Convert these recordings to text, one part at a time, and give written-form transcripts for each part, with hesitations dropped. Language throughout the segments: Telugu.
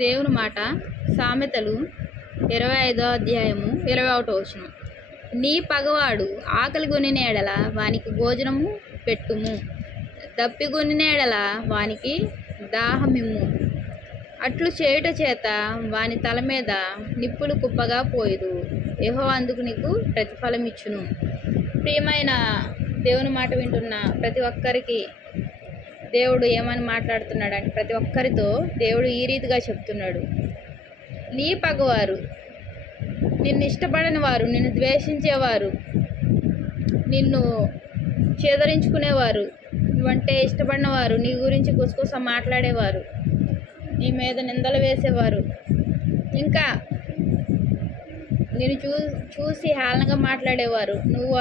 దేవుని మాట సామెతలు 25వ అధ్యాయము 21వ వచనం. నీ పగవాడు ఆకలిగొనిన ఎడల వానికి భోజనము పెట్టుము, దప్పిగొనిన ఎడల వానికి దాహమిమ్ము. అట్లు చేయుట చేత వాని తల మీద నిప్పులు కుప్పగా పోయదు, యెహోవా అందుకు నీకు ప్రతిఫలం ఇచ్చును. ప్రియమైన దేవుని మాట వింటున్న ప్రతి ఒక్కరికి దేవుడు ఏమని మాట్లాడుతున్నాడంటే, ప్రతి ఒక్కరితో దేవుడు ఈ రీతిగా చెప్తున్నాడు. నీ పగవారు, నిన్ను ఇష్టపడని వారు, నిన్ను ద్వేషించేవారు, నిన్ను చేదరించుకునేవారు, నువ్వంటే ఇష్టపడిన వారు, నీ గురించి గుసగుస మాట్లాడేవారు, నీ మీద నిందలు వేసేవారు, ఇంకా నేను చూసి హేళనగా మాట్లాడేవారు, నువ్వు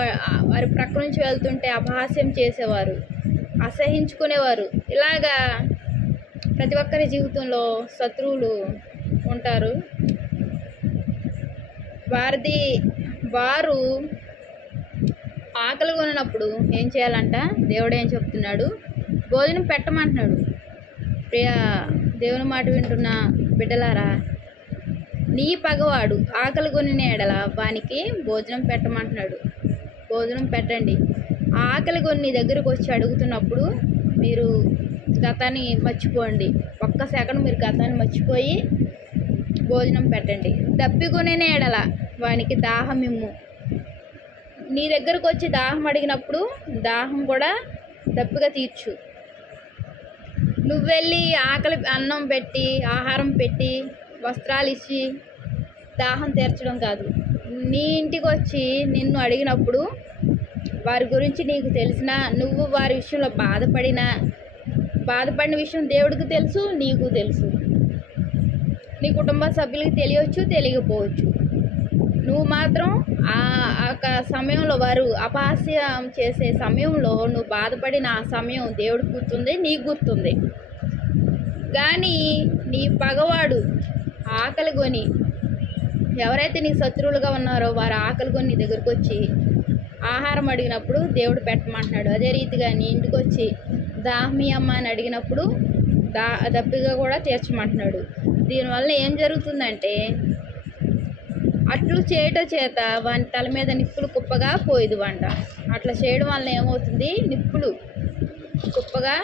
వారి ప్రక్క నుంచి వెళ్తుంటే అపహాస్యం చేసేవారు, అసహించుకునేవారు. ఇలాగా ప్రతి ఒక్కరి జీవితంలో శత్రువులు ఉంటారు. వారు ఆకలి కొన్నప్పుడు ఏం చేయాలంట? దేవుడు ఏం చెప్తున్నాడు? భోజనం పెట్టమంటున్నాడు. ప్రియ దేవుని మాట వింటున్న బిడ్డలారా, నీ పగవాడు ఆకలి కొనిన ఎడల వానికి భోజనం పెట్టమంటున్నాడు. భోజనం పెట్టండి. ఆకలి కొని నీ దగ్గరకు వచ్చి అడుగుతున్నప్పుడు మీరు గతాన్ని మర్చిపోండి. ఒక్క సెకండ్ మీరు గతాన్ని మర్చిపోయి భోజనం పెట్టండి. దప్పికొనిన ఎడల వానికి దాహం ఇమ్ము. నీ దగ్గరకు వచ్చి దాహం అడిగినప్పుడు దాహం కూడా దప్పిగా తీర్చు. నువ్వు వెళ్ళి అన్నం పెట్టి, ఆహారం పెట్టి, వస్త్రాలు ఇచ్చి దాహం తీర్చడం కాదు. నీ ఇంటికి వచ్చి నిన్ను అడిగినప్పుడు వారి గురించి నీకు తెలిసినా, నువ్వు వారి విషయంలో బాధపడిన విషయం దేవుడికి తెలుసు, నీకు తెలుసు. నీ కుటుంబ సభ్యులకి తెలియవచ్చు, తెలియకపోవచ్చు. నువ్వు మాత్రం ఆ సమయంలో, వారు అపహాస్యం చేసే సమయంలో నువ్వు బాధపడిన ఆ సమయం దేవుడికి గుర్తుంది, నీకు గుర్తుంది. కానీ నీ పగవాడు ఆకలి కొని, ఎవరైతే నీ శత్రువులుగా ఉన్నారో వారు ఆకలి కొని నీ దగ్గరకు వచ్చి ఆహారం అడిగినప్పుడు దేవుడు పెట్టమంటున్నాడు. అదే రీతిగా నీ ఇంటికి వచ్చి దాహమి అమ్మ అని అడిగినప్పుడు దప్పిగా కూడా తీర్చమంటున్నాడు. దీనివల్ల ఏం జరుగుతుందంటే, అట్లు చేయట చేత వాని తల మీద నిప్పులు కుప్పగా పోయేదు అంట. అట్లా చేయడం వల్ల ఏమవుతుంది? నిప్పులు కుప్పగా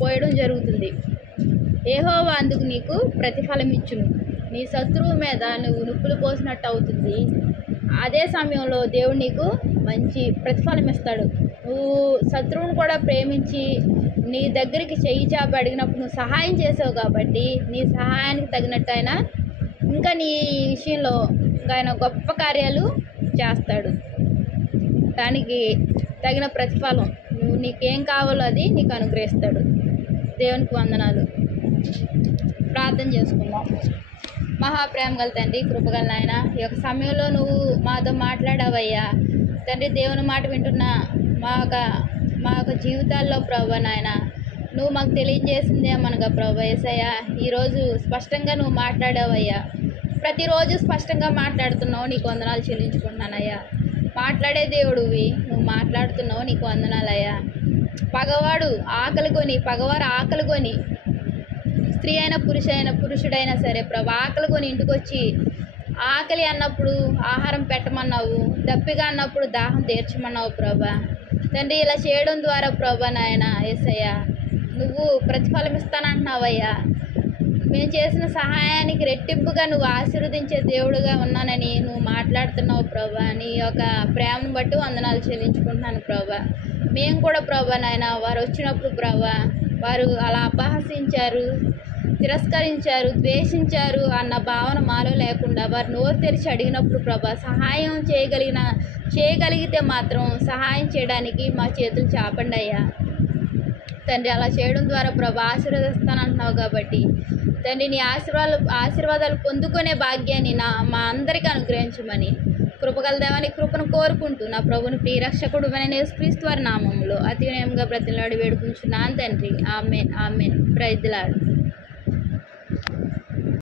పోయడం జరుగుతుంది. యెహోవా అందుకు నీకు ప్రతిఫలం ఇచ్చును. నీ శత్రువు మీద నువ్వు నిప్పులు పోసినట్టు అవుతుంది. అదే సమయంలో దేవుడు నీకు మంచి ప్రతిఫలం ఇస్తాడు. నువ్వు శత్రువును కూడా ప్రేమించి నీ దగ్గరికి చెయ్యి చాపి అడిగినప్పుడు నువ్వు సహాయం చేసావు కాబట్టి నీ సహాయానికి తగినట్టు ఆయన ఇంకా నీ విషయంలో ఇంకా ఆయన గొప్ప కార్యాలు చేస్తాడు. దానికి తగిన ప్రతిఫలం నీకేం కావాలో అది నీకు అనుగ్రహిస్తాడు. దేవునికి వందనాలు. ప్రార్థన చేసుకుందాం. మహాప్రేమ గల తండ్రి, కృపగల నాయన, ఈ యొక్క సమయంలో నువ్వు మాతో మాట్లాడావయ్యా తండ్రి. దేవుని మాట వింటున్న మా యొక్క జీవితాల్లో ప్రభువా నాయన, నువ్వు మాకు తెలియజేసిందే మనగా ప్రభు యేసయ్యా. ఈరోజు స్పష్టంగా నువ్వు మాట్లాడావయ్యా. ప్రతిరోజు స్పష్టంగా మాట్లాడుతున్నావు, నీకు వందనాలు చెల్లించుకుంటున్నానయ్యా. మాట్లాడే దేవుడివి, నువ్వు మాట్లాడుతున్నావు, నీకు వందనాలయ్యా. పగవారు ఆకలి కొని స్త్రీ అయినా పురుషుడైనా సరే ప్రభు ఆకలి కొని ఇంటికి వచ్చి ఆకలి అన్నప్పుడు ఆహారం పెట్టమన్నావు, దప్పిగా అన్నప్పుడు దాహం తీర్చమన్నావు ప్రభా తండ్రి. ఇలా చేయడం ద్వారా ప్రభా నాయన యేసయ్యా నువ్వు ప్రతిఫలం ఇస్తానంటున్నావయ్యా. మేము చేసిన సహాయానికి రెట్టింపుగా నువ్వు ఆశీర్వదించే దేవుడుగా ఉన్నానని నువ్వు మాట్లాడుతున్నావు ప్రభా. నీ యొక్క ప్రేమను బట్టి వందనాలు చెల్లించుకుంటున్నాను ప్రభా. మేము కూడా ప్రభా నాయన వారు వచ్చినప్పుడు ప్రభా వారు అలా అపహసించారు, తిరస్కరించారు, ద్వేషించారు అన్న భావన మాలో లేకుండా వారు నోరు తెరిచి అడిగినప్పుడు ప్రభా సహాయం చేయగలిగితే మాత్రం సహాయం చేయడానికి మా చేతులు చాపండి అయ్యా తండ్రి. అలా చేయడం ద్వారా ప్రభా ఆశీర్వదిస్తానంటున్నావు కాబట్టి తండ్రి, నీ ఆశీర్వాదాలు పొందుకునే భాగ్యాన్ని మా అందరికీ అనుగ్రహించమని కృపగల దేవానికి కృపను కోరుకుంటూ నా ప్రభుని ప్రియరక్షకుడు యేసుక్రీస్తు వారి నామములో అతి వినయంగా బ్రతిమలాడి వేడుకుంటున్నాను తండ్రి. Amen, amen. Praise the lord.